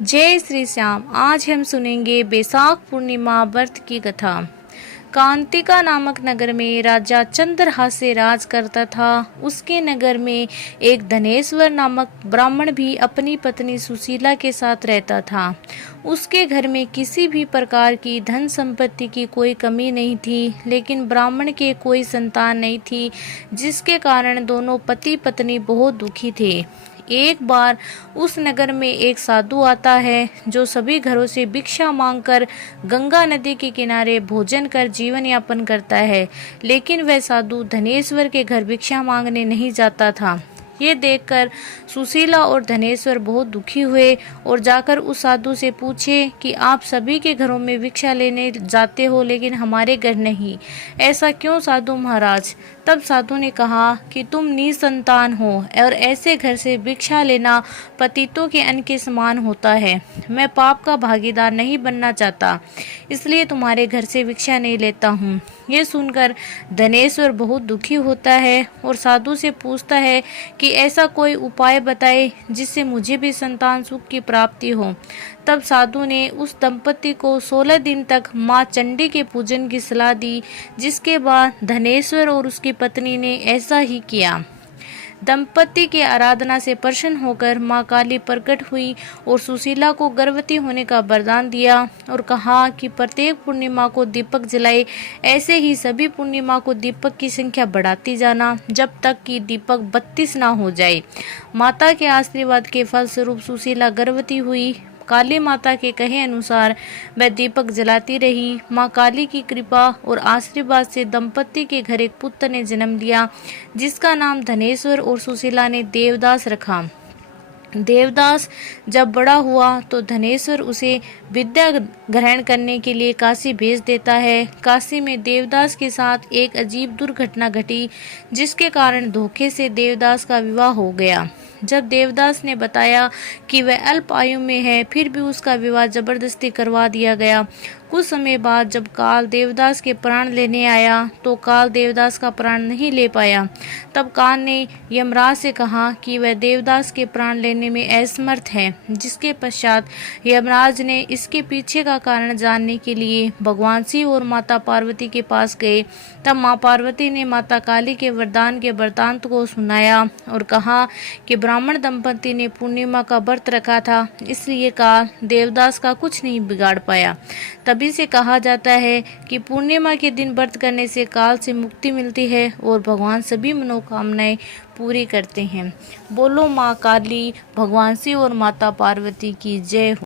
जय श्री श्याम। आज हम सुनेंगे बैसाख पूर्णिमा व्रत की कथा। कांतिका नामक नगर में राजा चंद्रहास्य राज करता था। उसके नगर में एक धनेश्वर नामक ब्राह्मण भी अपनी पत्नी सुशीला के साथ रहता था। उसके घर में किसी भी प्रकार की धन संपत्ति की कोई कमी नहीं थी, लेकिन ब्राह्मण के कोई संतान नहीं थी, जिसके कारण दोनों पति पत्नी बहुत दुखी थे। एक बार उस नगर में एक साधु आता है, जो सभी घरों से भिक्षा मांगकर गंगा नदी के किनारे भोजन कर जीवन यापन करता है। लेकिन वह साधु धनेश्वर के घर भिक्षा मांगने नहीं जाता था। ये देखकर सुशीला और धनेश्वर बहुत दुखी हुए और जाकर उस साधु से पूछे कि आप सभी के घरों में भिक्षा लेने जाते हो, लेकिन हमारे घर नहीं, ऐसा क्यों साधु महाराज? तब साधु ने कहा कि तुम निसंतान हो और ऐसे घर से भिक्षा लेना पतितों के अन्न के समान होता है। मैं पाप का भागीदार नहीं बनना चाहता, इसलिए तुम्हारे घर से भिक्षा नहीं लेता हूँ। ये सुनकर धनेश्वर बहुत दुखी होता है और साधु से पूछता है कि ऐसा कोई उपाय बताए जिससे मुझे भी संतान सुख की प्राप्ति हो। तब साधु ने उस दंपति को 16 दिन तक माँ चंडी के पूजन की सलाह दी, जिसके बाद धनेश्वर और उसकी पत्नी ने ऐसा ही किया। दंपति के आराधना से प्रसन्न होकर माँ काली प्रकट हुई और सुशीला को गर्भवती होने का वरदान दिया और कहा कि प्रत्येक पूर्णिमा को दीपक जलाए। ऐसे ही सभी पूर्णिमा को दीपक की संख्या बढ़ाती जाना, जब तक कि दीपक 32 ना हो जाए। माता के आशीर्वाद के फलस्वरूप सुशीला गर्भवती हुई। काली माता के कहे अनुसार वह दीपक जलाती रही। माँ काली की कृपा और आशीर्वाद से दंपति के घर एक पुत्र ने जन्म लिया, जिसका नाम धनेश्वर और सुशीला ने देवदास रखा। देवदास जब बड़ा हुआ तो धनेश्वर उसे विद्या ग्रहण करने के लिए काशी भेज देता है। काशी में देवदास के साथ एक अजीब दुर्घटना घटी, जिसके कारण धोखे से देवदास का विवाह हो गया। जब देवदास ने बताया कि वह अल्प आयु में है, फिर भी उसका विवाह जबरदस्ती करवा दिया गया। कुछ समय बाद जब काल देवदास के प्राण लेने आया तो काल देवदास का प्राण नहीं ले पाया। तब काल ने यमराज से कहा कि वह देवदास के प्राण लेने में असमर्थ है। जिसके पश्चात यमराज ने इसके पीछे का कारण जानने के लिए भगवान शिव और माता पार्वती के पास गए। तब माँ पार्वती ने माता काली के वरदान के वृत्तांत को सुनाया और कहा कि ब्राह्मण दंपति ने पूर्णिमा का व्रत रखा था, इसलिए काल देवदास का कुछ नहीं बिगाड़ पाया। तभी से कहा जाता है कि पूर्णिमा के दिन व्रत करने से काल से मुक्ति मिलती है और भगवान सभी मनोकामनाएं पूरी करते हैं। बोलो माँ काली, भगवान शिव और माता पार्वती की जय हो।